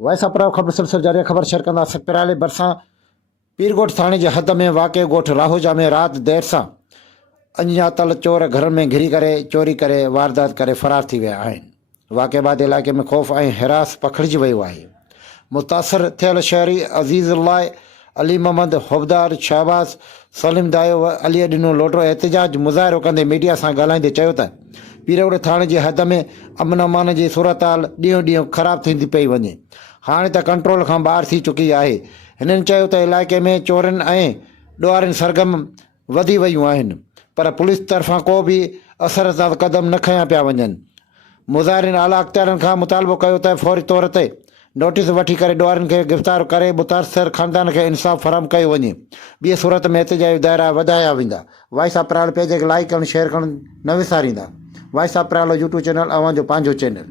वॉइस अप्रैल ख़बर सिलसिले ज़रिए ख़बर शेयर कंदा सकपिराले भरिसां पीरगोट थाणे जे हद में वाक़ ॻोठ राहोजा में राति देर सां अञातल चोर घर में घिरी करे चोरी करे वारदात करे फ़रार थी विया आहिनि। वाक़े बाद इलाइक़े में ख़ौफ़ ऐं हिरास पखिड़िजी वियो आहे। मुतासिर थियल शहरी अज़ीज़ुल्लाह अली मोहम्मद हौबदार शहबाज़ सलीम दायो अलीअ ॾिनो लोटो एहतजाज मुज़ाहिरो कंदे मीडिया सां ॻाल्हाईंदे चयो त पीरगोट थाणे जे हद में अमन अमान जी सूरत हाल ॾींहों ॾींहुं ख़राबु थींदी पई वञे। हाणे त कंट्रोल खां ॿाहिरि थी चुकी आहे। हिननि चयो त इलाइक़े में चोरनि ऐं ॾुआरनि सरगम वधी वियूं आहिनि, पर पुलिस तरफ़ां को बि असरदार क़दम न खयां पिया वञनि। मुज़ाहिरीन आला अख़्तियारनि खां मुतालबो कयो त फौरी तौर ते नोटिस वठी करे ॾुआरनि खे गिरफ़्तार करे मुतासिर ख़ानदान खे इंसाफ़ फराहम कयो वञे। ॿिए सूरत में एहतजाजी दायरा वधाया वेंदा। वॉइस ऑफ पेज खे लाइक करणु शेयर करणु न विसारींदा। वॉइस ऑफ यूट्यूब चैनल अव्हांजो पंहिंजो चैनल।